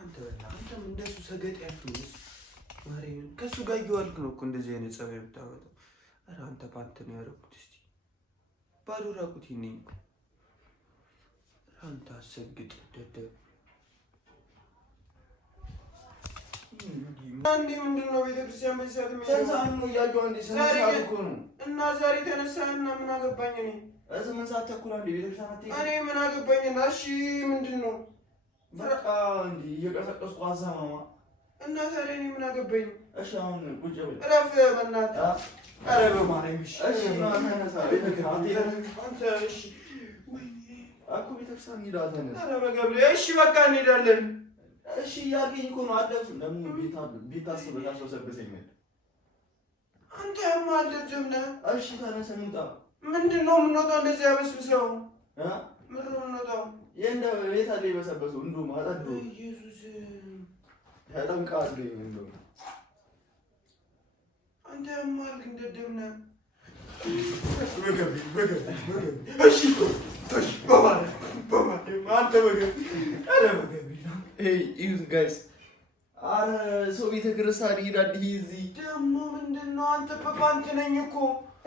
አንተም እንደሱ ሰገጥ ያልኩት ማርያምን ከሱ ጋር እየዋልክ ነው እኮ እንደዚህ አይነት ጸባይ የምታመጣው። ኧረ አንተ ፓንት ነው ያደረኩት። እስቲ ባዶ ራቁቴን ነኝ እኮ። አንተ አሰግጥ ደደብ። አንዴ ምንድን ነው ቤተክርስቲያን በዚህ ሰዓት ተንሳን ነው እያየሁ አንዴ ሰዓት እኮ ነው እና ዛሬ ተነሳህና ምን አገባኝ እኔ? 8 ሰዓት ተኩል አንዴ ቤተክርስቲያን አትሄድም? እኔ ምን አገባኝና? እሺ ምንድን ነው በቃ እንዴ እየቀሰቀስኩ አሰማማ እና ዛሬ እኔ ምን አገባኝ? እሺ አሁን ቁጭ በል እረፍ በእናትህ። ኧረ በማርያም እሺ እሺ ነው ተነሳ ቤተክርስቲያን አንተ እሺ አኩ ቤተክርስቲያን እንሄዳለን። ኧረ በገብርኤል እሺ በቃ እንሄዳለን። እሺ ያልከኝ እኮ ነው አለፍ ለምን ቤት አስበላሽ ሰበሰኝ አንተ ያማልደም ነህ። እሺ ተነሳ እንውጣ። ምንድነው የምንወጣው? እንደዚህ ያበስብሰው ምንድን ነው የምንወጣው? የእንደ ቤት አለ የበሰበሰው እንደውም አጠዶ ኢየሱስ ያጠምቃለኝ እንደውም አንተ ያማልክ እንደደም ነህ። እሺ እሺ በማለት አንተ ኧረ Hey, you guys. አረ ሰው ቤተክርስቲያን ይሄዳል። እዚህ ደግሞ ምንድነው? አንተ በፓንት ነኝ እኮ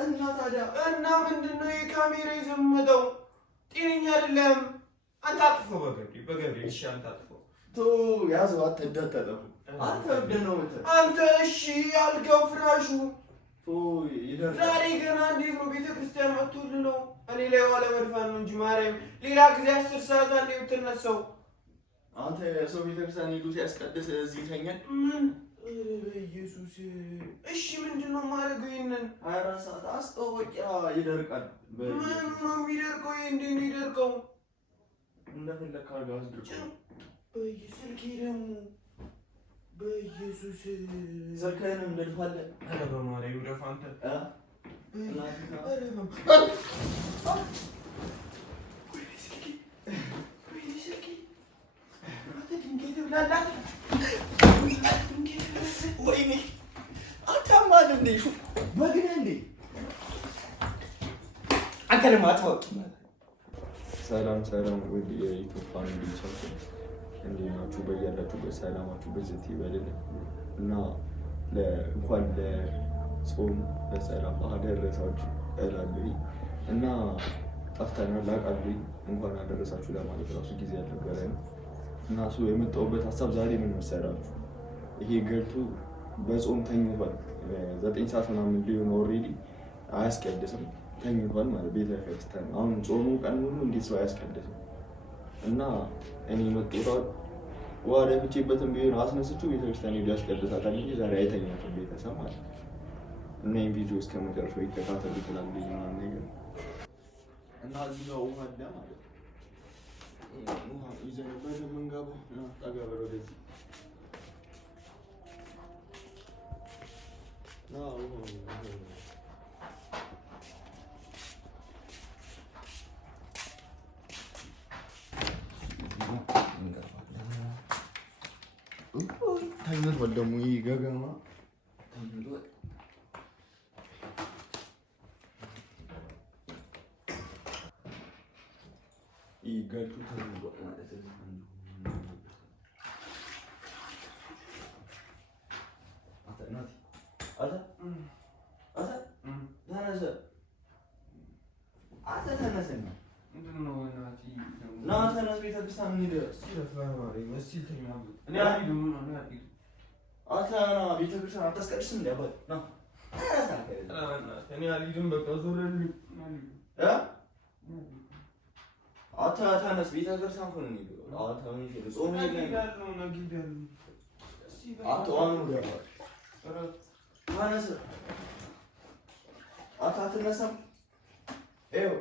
እና ታዲያ እና ምንድነው የካሜራ የዘመደው? ጤነኛ አይደለም። አንተ አጥፎ በገብርኤል እሺ አንተ አጥፎ ቶ ያዘው አትደጠጠፉ አንተ ወደነው አንተ እሺ አልጋው ፍራሹ ቶ ይደር ዛሬ ገና እንዴት ነው ቤተክርስቲያን መጥቶልህ ነው? እኔ ላይ ዋለ መድፋን ነው እንጂ ማርያም ሌላ ጊዜ 10 ሰዓት አንዴ ብትነሳው አንተ ሰው ቤተክርስቲያን ሄዱ ሲያስቀድስ እዚህ ተኛል። ምን ኢየሱስ እሺ ምንድነው ማድረገው? ይሄንን 24 ሰዓት አስጠወቂያ ይደርቃል። ምን ነው የሚደርቀው? እንዴት ነው የሚደርቀው? እንደፈለክ አድርገህ አስድርቀው። በኢየሱስ ደግሞ በኢየሱስ ዘካየንም ልድፋለ። ኧረ በማርያም ደፋ አንተ ወይኔ አታማል እንዴ በግነ እንዴ አንተ ለማጥፋው። ሰላም ሰላም ወዲ የዩቲዩብ ፋሚሊዎቻችን እንዴት ናችሁ? በያላችሁበት ሰላማችሁ በዘት ይበልልኝ እና እንኳን ለጾም በሰላም አደረሳችሁ እላለሁ እና ጠፍተናል አውቃለሁ። እንኳን አደረሳችሁ ለማለት ራሱ ጊዜ አልነበረንም እና እሱ የመጣሁበት ሀሳብ ዛሬ ምን መሰላችሁ? ይሄ ገልቱ በጾም ተኝቷል። 9 ሰዓት ምናምን ሊሆን ኦልሬዲ አያስቀድስም ተኝቷል ማለት ቤተክርስቲያን። አሁን ጾሙ ቀን ሙሉ እንዴት ሰው አያስቀድስም? እና እኔ መጥቶታል ዋለ ፍቼበትም ቢሆን አስነስቼው ቤተክርስቲያን ሄዶ ያስቀድሳታል እንጂ ዛሬ አይተኛትም ቤተሰብ ማለት ነው። እና ይሄን ቪዲዮ እስከመጨረሻው ይከታተሉ ይችላል ምናምን ነገር እና እዚህ ጋር ውሃ አለ ማለት ነው። ውሃ ይዘን በመንጋባው ታጋበረው ወደዚህ ተኝቷል ደግሞ ይሄ ገገማ ተኝቷል። ይሄ ገልቱ ተኝቷል ማለት ነው። ቤተክርስቲያን አታስቀድስም እንዴ? አባል ነው እኔ አልሄድም በቃ ዞረልኝ ተነስ ቤተክርስቲያን እኮ ነው የሚሄደው። ጾም አትነሳም? ይኸው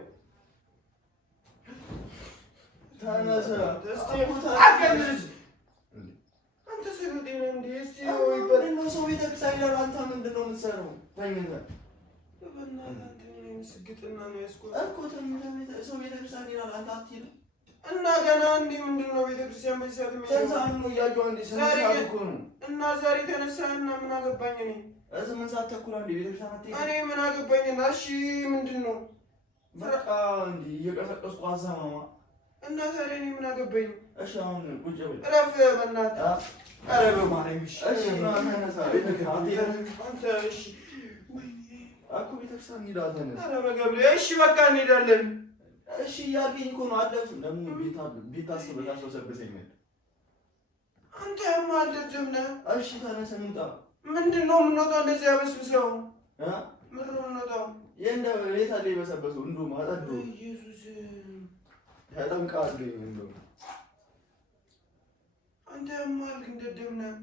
ተነስ ሰው ቤተክርስቲያን ይላል። አንተ ምንድን ነው የምትሰራው? ተኝተህ ሰው ቤተክርስቲያን ይላል። አንተ አትሄድም እና ገና እንዴ ምንድን ነው ቤተክርስቲያን በዚህ ሰዓት ተንሳን ነው እያየሁ አንዴ ሰዓት እኮ ነው እና ዛሬ ተነሳህና ምን አገባኝ እኔ? 8 ሰዓት ተኩል አንዴ ቤተክርስቲያን አትሄድም? እኔ ምን አገባኝና? እሺ ምንድን ነው በቃ እንዴ እየቀሰቀስኩ አሰማማ እና ዛሬ እኔ ምን አገባኝ? እሺ አሁን ቁጭ በል። እረፍ በእናትህ። ኧረ በማርያም እሺ። እሺ ተነሳ። አንተ እሺ። እኮ ቤተክርስቲያን እንሂዳ ተነስ። ኧረ በገብርኤል እሺ በቃ እንሄዳለን። እሺ እያልከኝ እኮ ነው። አለፍን ደግሞ ቤት ታስበህ ታስበሰብሰኝ። አንተ የማልደግም ነህ። እሺ ተነስ እንውጣ። ምንድን ነው የምንወጣው? እንደዚህ ያበስብሰው ምንድን ነው የምንወጣው? የት አለ የበሰበሰው? እንደውም አጠዶ ኢየሱስ ተጠምቃለኝ። እንደውም አንተ የማልክ እንደደም ነህ።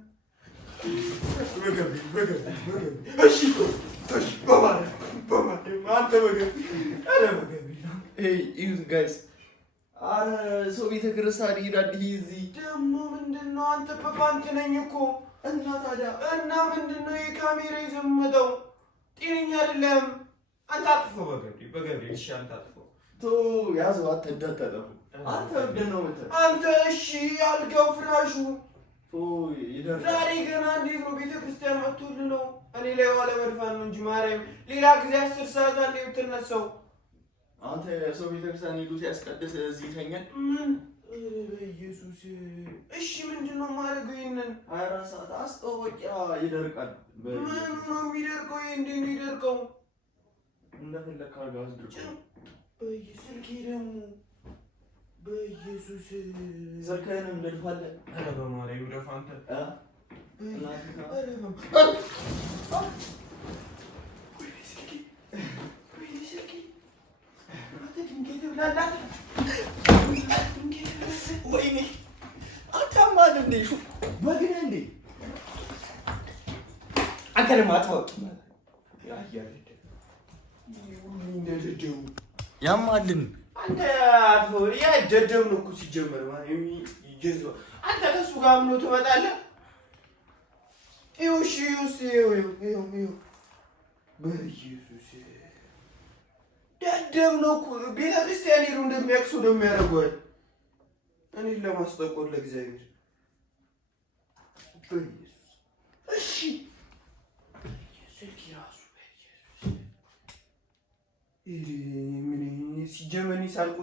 እዩት ጋይስ። ኧረ ሰው ቤተክርስቲያን ይሄዳል። እዚህ ደግሞ ምንድን ነው? አንተ በፓንት ነኝ እኮ እና ታዲያ እና ምንድን ነው የካሜራ የዘመተው? ጤነኛ አይደለም። አንተ አጥፎ በገብርኤል እሺ፣ አንተ አጥፎ ያዘው። አትደጠጠፉ። አንተ እብድ ነው የምትል አንተ። እሺ አልጋው ፍራሹ ይደርሳል። ዛሬ ገና እንዴት ነው ቤተክርስቲያን መጥቶልህ ነው? እኔ ላይ ዋለ መድፋን ነው እንጂ ማርያም፣ ሌላ ጊዜ 10 ሰዓት አንዴ ብትነሳው። አንተ ሰው ቤተክርስቲያን ሄዱ ሲያስቀድስ እዚህ ይተኛል። ምን በኢየሱስ። እሺ ምንድን ነው የማደርገው? ይሄንን 24 ሰዓት አስጠወቂያ ይደርቃል። ምኑ ነው የሚደርቀው? ይሄ እንዴት ነው የሚደርቀው? እንደፈለክ አድርገህ አስድርቀው። ስልኬ ደግሞ በኢየሱስ ስልክህንም ልድፋለህ። ኧረ በማርያም ደፋ አንተ። ወይኔ አታማል እንዴ? በግነ እንዴ? አንተ ደግሞ አጥፋው። ያማልን አንተ አጥፋው። ያ ደደብ ነው እኮ ሲጀመር ማለት ይጀዘው። አንተ ከሱ ጋር ምን ትመጣለህ? እሺ ይኸው በኢየሱስ ደደብ ነው እኮ። ቤተክርስቲያን ሄዱ እንደሚያቅሱ ደግሞ ያደርገዋል። እኔን ለማስጠቆር ለእግዚአብሔር በኢየሱስ። እሺ ስልክ ራሱ በኢየሱስ ሲጀመር ሳልቁ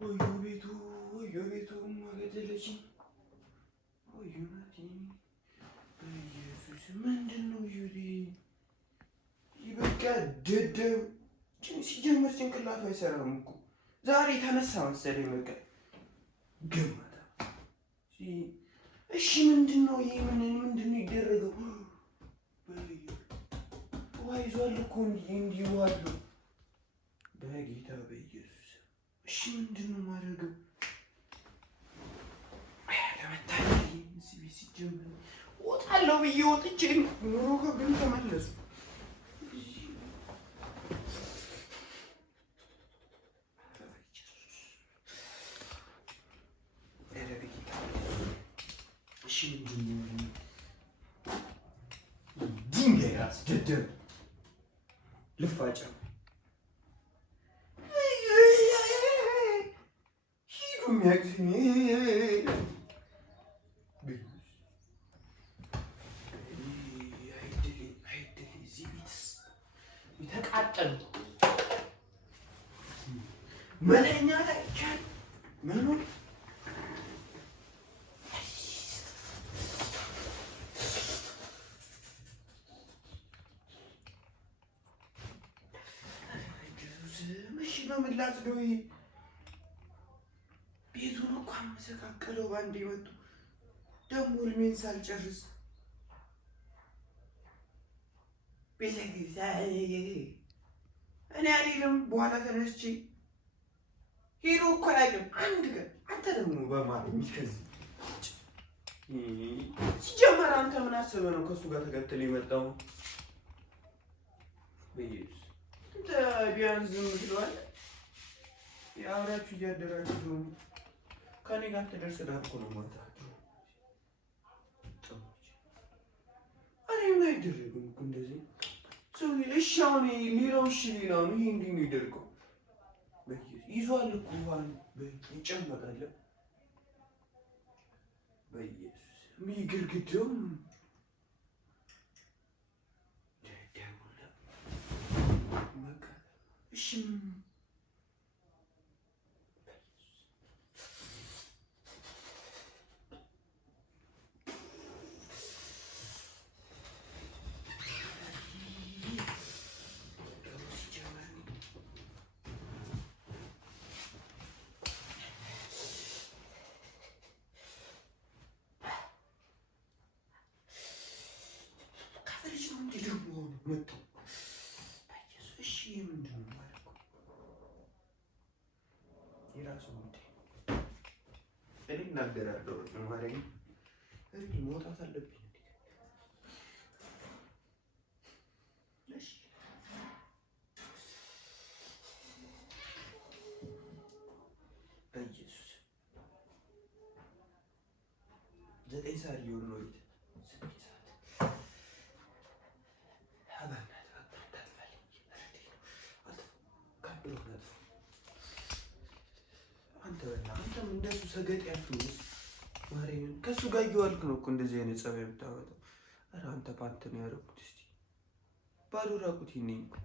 ወዮ ቤቱ ማገደለችኝ። ወዮ ናቲ በኢየሱስ ምንድን ነው በቃ ደደብ። ሲጀመር ጭንቅላቱ አይሰራም እኮ። ዛሬ ተነሳ መሰለኝ በቃ ገማታ። እሺ ምንድን ነው ይሄ? ምንድን ነው ይደረገው? ውሃ ይዟል እኮ እንዲህ ውሃ አለው በጌታ በኢየሱስ። እሺ ምንድን ነው የማደርገው? ለመታደል ቤት ሲጀመር እወጣለሁ ብዬ ወጥቼ ኑሮ ግን ተመለሱ። ድንጋይ ራስ ደደብ ልፋጫ ሂዱ የሚያቅስ አይደል እዚህ ቤትስ የተቃጠሉ መተኛት አይቻልም። መኖር ምን ላጽደው? ቤቱን እኮ አመሰቃቀለው ባንዴ መጡ። ደግሞ እድሜን ሳልጨርስ ቤተክርስቲያን እኔ አልሄድም። በኋላ ተነስቼ ሄዶ እኮ አያውቅም አንድ ቀን። አንተ ደግሞ በማለት ከዚህ ሲጀመር አንተ ምን አስበህ ነው ከእሱ ጋር ተከትል የመጣው? በኢየሱስ አንተ ቢያንስ ዝም ትለዋለህ። የአብራችሁ እያደራችሁ ከኔ ጋር ተደርሰናል እኮ ነው ማለት ነው። እኔ ምን አይደረግም እኮ እንደዚህ ሰው እሺ። አሁን ሌላው እሺ ሌላው ነው። ይሄ እንዲህ ነው ይደርቀው ይዟል እኮ ዋን ይጨመቃል። በኢየሱስ የሚግርግደው ደውላ በቃ እሺ የራሱ ጉዳይ። እኔ እናገራለሁ ማለት ነው። መውጣት አለብኝ። እሺ በኢየሱስ 9 ሰዓት ሊሆን ነው። አንተም እንደሱ ሰገጥ ያልኩህ ማርያምን ከሱ ጋር እየዋልክ ነው እኮ እንደዚህ አይነት ጸባይ የምታወጣው። ኧረ አንተ ፓንት ነው ያደረኩት። እስኪ ባዶ ራቁቴን ነኝ እኮ።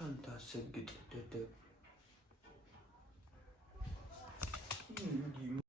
አንተ አሰግጥ ደደብ